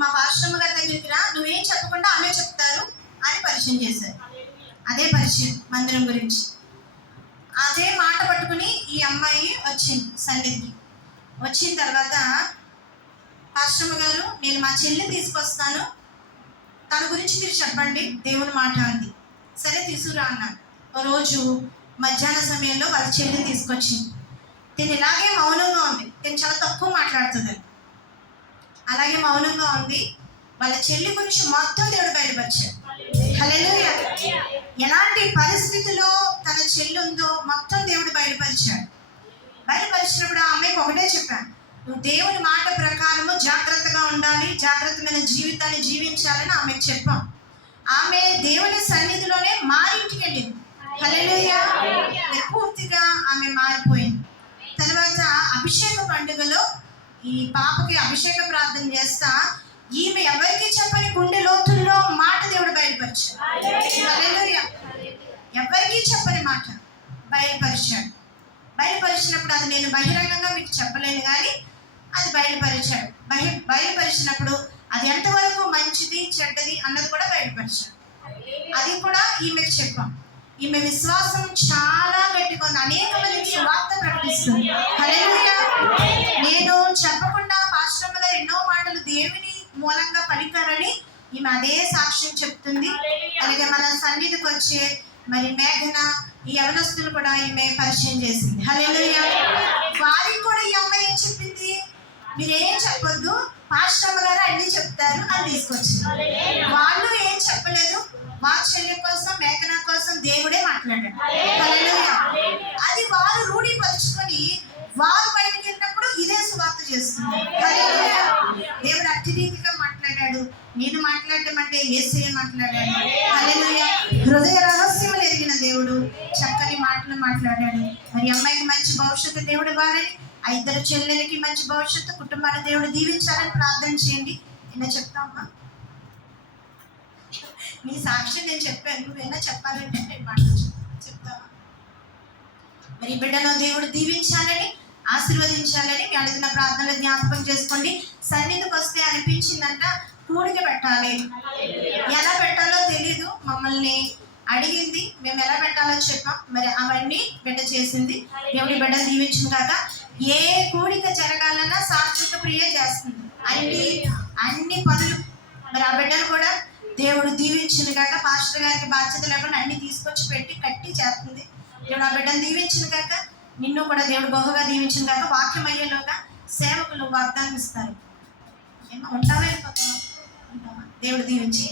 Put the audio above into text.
మా పాస్టమ్మ గారి దగ్గరికి రా, నువ్వేం చెప్పకుండా ఆమె చెప్తారు అని పరిచయం చేశారు. అదే పరిచయం మందిరం గురించి. అదే మాట పట్టుకుని ఈ అమ్మాయి వచ్చింది సన్నిధికి. వచ్చిన తర్వాత పాస్టమ్మ గారు, నేను మా చెల్లి తీసుకొస్తాను, తన గురించి మీరు చెప్పండి, దేవుని మాట అంది. సరే తీసుకురా అన్నాను. ఓ రోజు మధ్యాహ్న సమయంలో వాళ్ళ చెల్లిని తీసుకొచ్చింది. తిని ఇలాగే మౌనంగా ఉంది, నేను చాలా తక్కువ మాట్లాడుతుంది, అలాగే మౌనంగా ఉంది. వాళ్ళ చెల్లి గురించి మొత్తం దేవుడు బయలుపరిచాడు. హల్లెలూయా. ఎలాంటి పరిస్థితిలో తన చెల్లి ఉందో మొత్తం దేవుడు బయలుపరిచాడు. బయలుపరిచినప్పుడు ఆ అమ్మాయికి ఒకటే చెప్పాను, నువ్వు దేవుని మాట ప్రకారము జాగ్రత్తగా ఉండాలి, జాగ్రత్తమైన జీవితాన్ని జీవించాలని ఆమెకు చెప్పాం. ఆమె దేవుని సన్నిధిలోనే మా ఇంటికి వెళ్ళింది. హల్లెలూయా. పూర్తిగా ఆమె మారిపోయింది. తర్వాత అభిషేక పండుగలో ఈ పాపకి అభిషేక ప్రార్థన చేస్తా, ఈమె ఎవరికి చెప్పని గుండె లోతుల్లో మాట దేవుడు బయలుపరిచాడు. హల్లెలూయా. ఎవరికి చెప్పని మాట బయలుపరిచాడు. బయలుపరిచినప్పుడు అది నేను బహిరంగంగా మీకు చెప్పలేను, కానీ అది బయలుపరిచాడు. బయలుపరిచినప్పుడు అది ఎంతవరకు మంచిది చెడ్డది అన్నది కూడా బయలుపరిచాడు. అది కూడా ఈమెకు చెప్పాం. ఈమె విశ్వాసం చాలా గట్టిగా ఉంది, అనేక మందికి సువార్త ప్రకటిస్తుంది. హల్లెలూయా. నేను చెప్పకుండా పాస్టమ్మ గారు ఎన్నో మాటలు దేవుని మూలంగా పలికారని ఈమె అదే సాక్ష్యం చెప్తుంది. అలాగే మన సన్నిధికి వచ్చే మరి మేఘన, ఈ యవనస్తులు కూడా ఈమె పరిచయం చేసింది. హల్లెలూయా. వారికి కూడా ఈ అమ్మాయి ఏం చెప్పింది, మీరేం చెప్పొద్దు, పాస్టమ్మ గారు అన్ని చెప్తారు అని తీసుకొచ్చింది. వాళ్ళు ఏం చెప్పలేదు, మా చెల్లి కోసం మేఘన కోసం దేవుడే మాట్లాడాడు. హల్లెలూయా. అది వారు రూఢీపరుచుకొని వారు బయటికి వెళ్ళినప్పుడు ఇదే సువార్త చేస్తుంది. హల్లెలూయా. దేవుడు అట్టి రీతిగా మాట్లాడాడు. నేను మాట్లాడటం అంటే యేసయ్య మాట్లాడాడు. హల్లెలూయా. హృదయ రహస్యములు ఎరిగిన దేవుడు చక్కని మాటలు మాట్లాడాడు. మరి అమ్మాయికి మంచి భవిష్యత్తు దేవుడు ఇవ్వాలని, ఆ ఇద్దరు చెల్లెలకి మంచి భవిష్యత్తు, కుటుంబాన్ని దేవుడు దీవించాలని ప్రార్థన చేయండి. ఏమైనా చెప్తామా? నీ సాక్ష్యం నేను చెప్పాను, నువ్వేనా చెప్పాలంటే నేను మాటలు చెప్తావా? మరి బిడ్డలో దేవుడు దీవించాలని, ఆశీర్వదించాలని మీ అడిగిన ప్రార్థనలు జ్ఞాపకం చేసుకోండి. సన్నిధికి వస్తే అనిపించిందంట కూడిక పెట్టాలి. ఎలా పెట్టాలో తెలీదు, మమ్మల్ని అడిగింది, మేము ఎలా పెట్టాలో చెప్పాం. మరి అవన్నీ బిడ్డ చేసింది. దేవుడి బిడ్డ దీవించిన కాక ఏ కూడిక జరగాలన్నా సాత్విక ప్రియ చేస్తుంది, అన్ని పనులు. మరి ఆ బిడ్డను కూడా దేవుడు దీవించిన కాక పాస్టర్ గారికి బాధ్యత లేకుండా అన్ని తీసుకొచ్చి పెట్టి కట్టి చేస్తుంది. దేవుడు ఆ బిడ్డను దీవించిన కాక నిన్ను కూడా దేవుడు బహుగా దీవించిన కాక వాక్యం అయ్యేలోగా సేవకులు వాగ్దానం ఇస్తారు. ఉంటావా? దేవుడు దీవించి